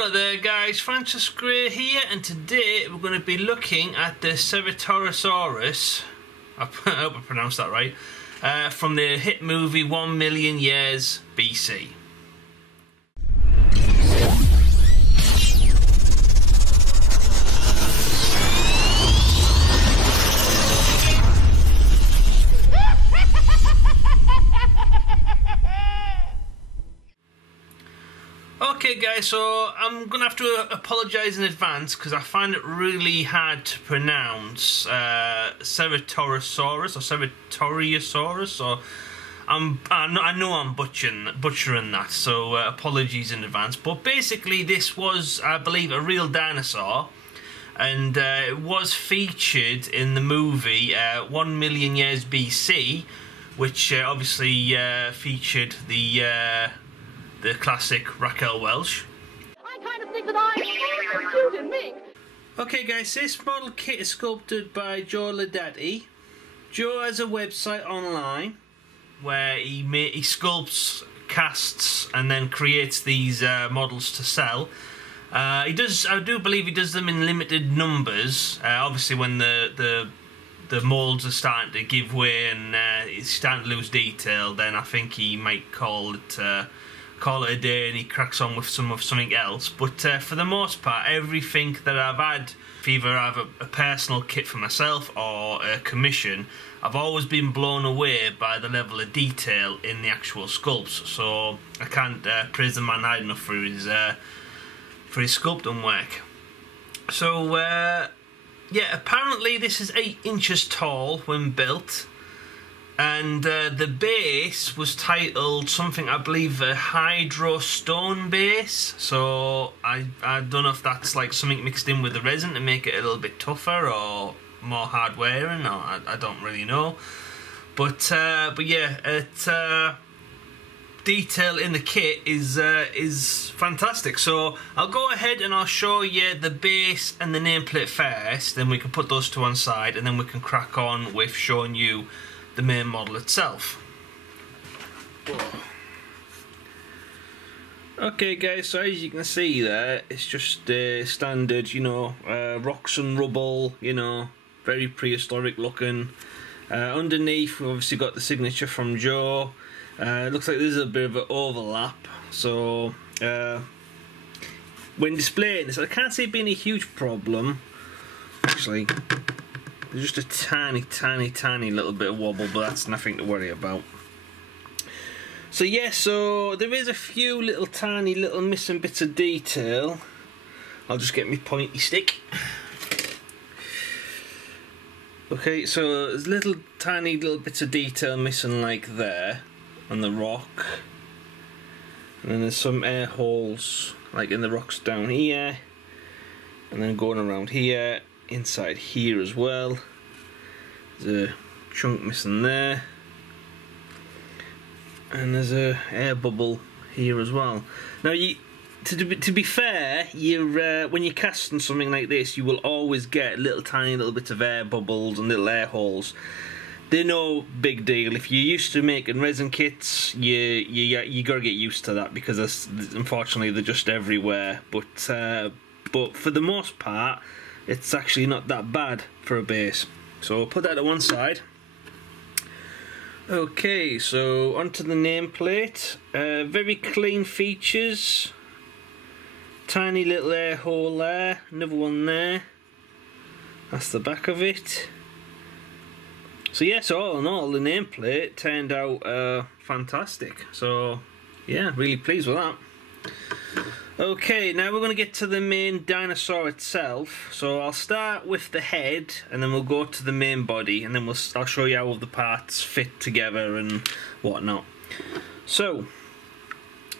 Hello there guys, Francis Gray here, and today we're going to be looking at the Ceratosaurus, I hope I pronounced that right, from the hit movie 1 Million Years B.C. Okay guys, so I'm going to have to apologise in advance because I find it really hard to pronounce Ceratosaurus or Ceratosaurus, or I know I'm butchering that, so apologies in advance. But basically this was, I believe, a real dinosaur, and it was featured in the movie 1 Million Years B.C, which obviously featured the classic Raquel Welch. I kind of think that I'm cute and mink. Okay guys, this model kit is sculpted by Joe Laudati. Joe has a website online where he sculpts, casts and then creates these models to sell. I do believe he does them in limited numbers. Obviously when the moulds are starting to give way and he's starting to lose detail, then I think he might call it a day and he cracks on with something else. But for the most part, everything that I've had, either I have a personal kit for myself or a commission, I've always been blown away by the level of detail in the actual sculpts. So I can't praise the man high enough for his sculpting work. So yeah, apparently this is 8 inches tall when built. And the base was titled something, I believe, a hydro stone base. So I don't know if that's like something mixed in with the resin to make it a little bit tougher or more hard wearing, or I don't really know. But yeah, detail in the kit is fantastic. So I'll go ahead and I'll show you the base and the nameplate first. Then we can put those to one side, and then we can crack on with showing you the main model itself. Okay guys, so as you can see there, it's just standard, you know, rocks and rubble, you know, very prehistoric looking. Underneath we've obviously got the signature from Joe. It looks like there's a bit of an overlap, so when displaying this I can't see it being a huge problem. Actually, there's just a tiny little bit of wobble, but that's nothing to worry about. So yeah, so there is a few tiny little missing bits of detail. I'll just get my pointy stick. Okay, so there's tiny little bits of detail missing, like there on the rock, and then there's some air holes like in the rocks down here, and then going around here, inside here as well. There's a chunk missing there, and there's a air bubble here as well. Now, to be fair, when you're casting something like this, you will always get tiny little bits of air bubbles and little air holes. They're no big deal. If you're used to making resin kits, you gotta get used to that, because unfortunately they're just everywhere. But for the most part, it's actually not that bad for a base. So put that to one side. Okay, so onto the nameplate. Very clean features. Tiny little air hole there, another one there. That's the back of it. So yeah, so all in all, the nameplate turned out fantastic. So yeah, really pleased with that. Okay, now we're going to get to the main dinosaur itself. So I'll start with the head, and then we'll go to the main body, and then I'll show you how all the parts fit together and whatnot. So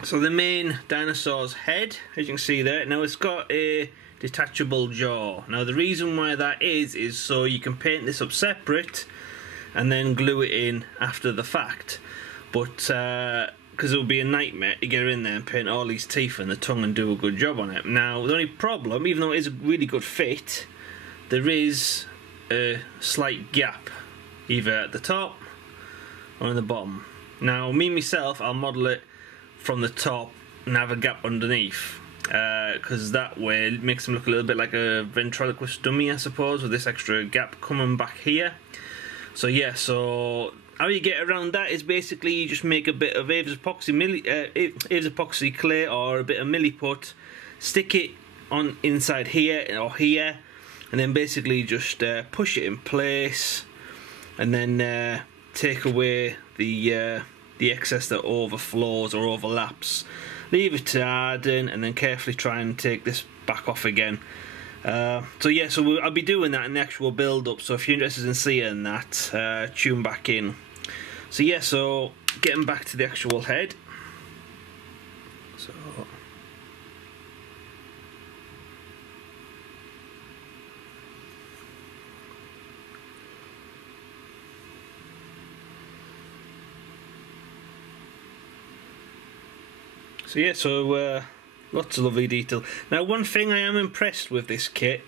the main dinosaur's head, as you can see there. Now it's got a detachable jaw. Now the reason why that is so you can paint this up separate and then glue it in after the fact. But because it would be a nightmare to get in there and paint all these teeth and the tongue and do a good job on it. Now the only problem, even though it is a really good fit, there is a slight gap either at the top or on the bottom. Now me myself, I'll model it from the top and have a gap underneath. because that way it makes him look a little bit like a ventriloquist dummy, I suppose, with this extra gap coming back here. So yeah, so how you get around that is basically you just make a bit of Aves epoxy clay or a bit of milliput, stick it on inside here or here, and then basically just push it in place, and then take away the excess that overflows or overlaps. Leave it to harden, and then carefully try and take this back off again. So yeah, so I'll be doing that in the actual build-up. So if you're interested in seeing that, tune back in. So yeah, so getting back to the actual head. So yeah, so lots of lovely detail. Now, one thing I am impressed with this kit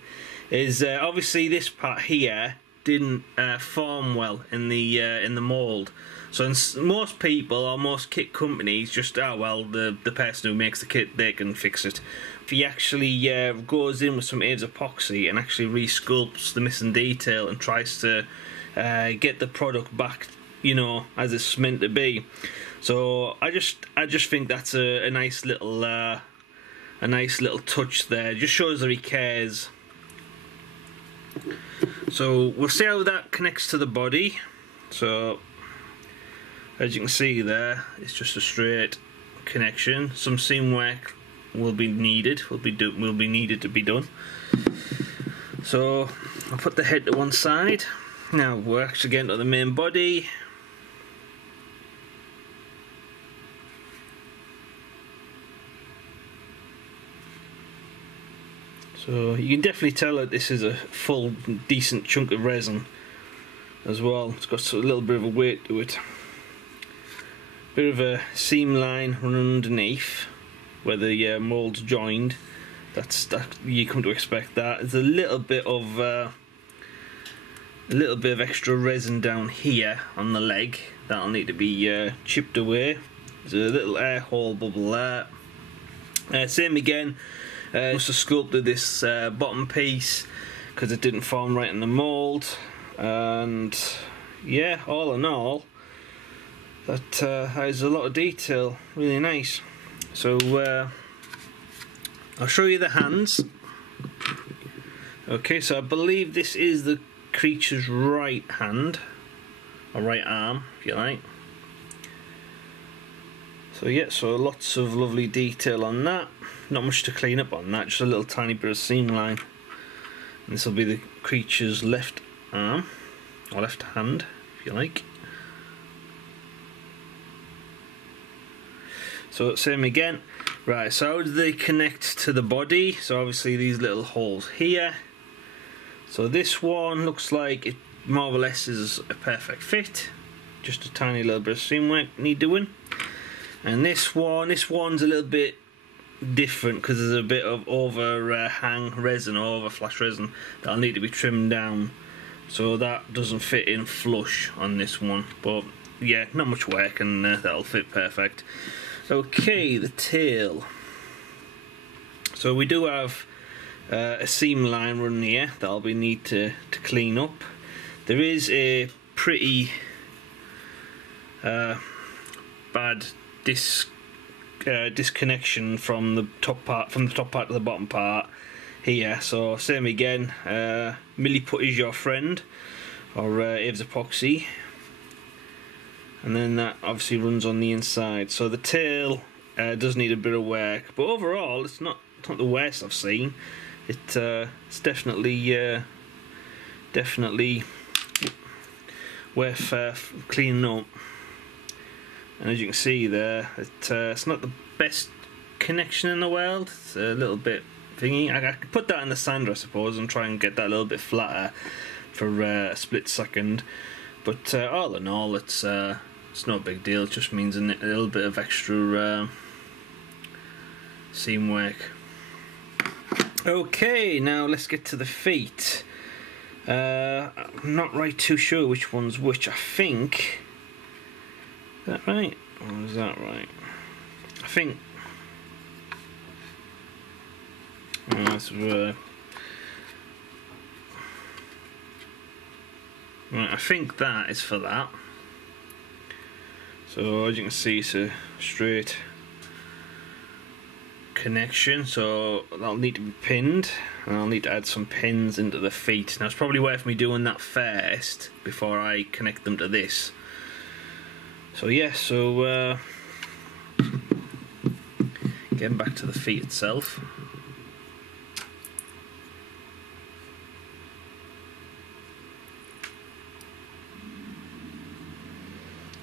is obviously this part here didn't form well in the mould. So most people or most kit companies just, oh well, the person who makes the kit, they can fix it. If he actually goes in with some Aves epoxy and actually re-sculpts the missing detail and tries to get the product back, you know, as it's meant to be. So I just think that's a nice little touch there. It just shows that he cares. So we'll see how that connects to the body. So as you can see there, it's just a straight connection. Some seam work will be needed. Will be needed to be done. So I'll put the head to one side. Now we're actually getting to the main body. So you can definitely tell that this is a full, decent chunk of resin as well. It's got a little bit of a weight to it. Bit of a seam line running underneath where the mould's joined. That you come to expect that. There's a little bit of extra resin down here on the leg that'll need to be chipped away. There's a little air hole bubble there. Same again. Must have sculpted this bottom piece because it didn't form right in the mould, and yeah, all in all, that has a lot of detail. Really nice. So I'll show you the hands. Okay, so I believe this is the creature's right hand or right arm, if you like. So yeah, so lots of lovely detail on that. Not much to clean up on that, just a little tiny bit of seam line. And this will be the creature's left arm, or left hand, if you like. So same again. Right, so how do they connect to the body? So obviously these little holes here. So this one looks like it more or less is a perfect fit. Just a tiny little bit of seam work need doing. And this one's a little bit different because there's a bit of overhang resin or over flash resin that'll need to be trimmed down, so that doesn't fit in flush on this one, but yeah, not much work and that'll fit perfect. Okay, the tail. So we do have a seam line running here that'll be need to clean up. There is a pretty bad disconnection from the top part to the bottom part here. So same again, milliput is your friend, or Aves epoxy, and then that obviously runs on the inside. So the tail does need a bit of work, but overall it's not the worst I've seen. It's definitely worth cleaning up. And as you can see there, it's not the best connection in the world. It's a little bit thingy. I could put that in the sander, I suppose, and try and get that a little bit flatter for a split second. But all in all, it's no big deal. It just means a little bit of extra seam work. Okay, now let's get to the feet. I'm not right too sure which one's which. I think... Is that right? Or is that right? I think Right, I think that is for that. So as you can see, it's a straight connection, so that'll need to be pinned, and I'll need to add some pins into the feet. Now it's probably worth me doing that first before I connect them to this. So yeah, so getting back to the feet itself.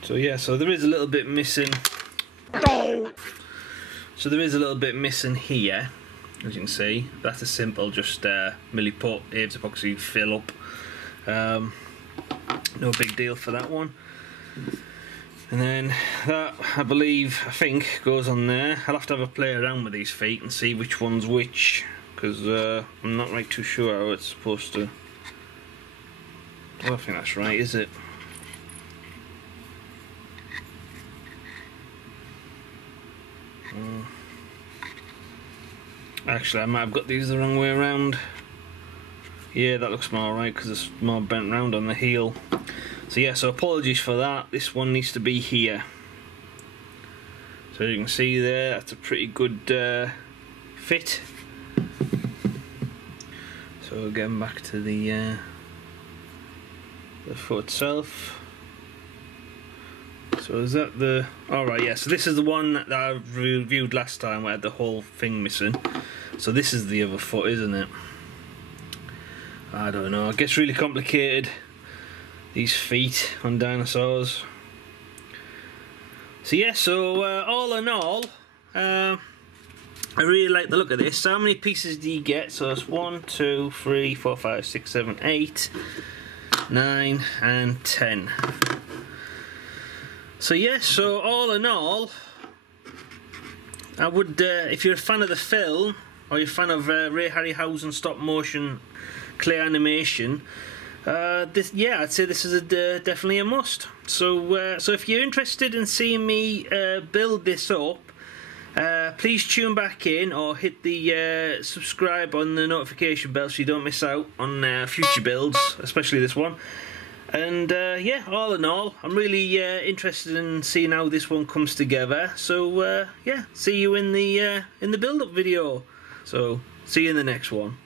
So yeah, so there is a little bit missing. So there is a little bit missing here, as you can see. That's a simple, just milliput Aves epoxy fill up. No big deal for that one. And then that, I think, goes on there. I'll have to have a play around with these feet and see which one's which, because I'm not right too sure how it's supposed to. I don't think that's right, is it? Actually, I might have got these the wrong way around. Yeah, that looks more right because it's more bent round on the heel. So yeah, so apologies for that. This one needs to be here. So you can see there, that's a pretty good fit. So getting back to the foot itself. So is that the... Alright, yeah, so this is the one that I reviewed last time where I had the whole thing missing. So this is the other foot, isn't it? I don't know, it gets really complicated, these feet on dinosaurs. So yeah, so all in all, I really like the look of this. So how many pieces do you get? So it's 1, 2, 3, 4, 5, 6, 7, 8, 9 and 10. So yeah, so all in all, I would, if you're a fan of the film, or you're a fan of Ray Harryhausen stop motion clay animation, this, yeah, I'd say this is definitely a must. So so if you're interested in seeing me build this up, please tune back in or hit the subscribe on the notification bell so you don't miss out on future builds, especially this one. And yeah, all in all, I'm really interested in seeing how this one comes together. So yeah, see you in the build-up video. So see you in the next one.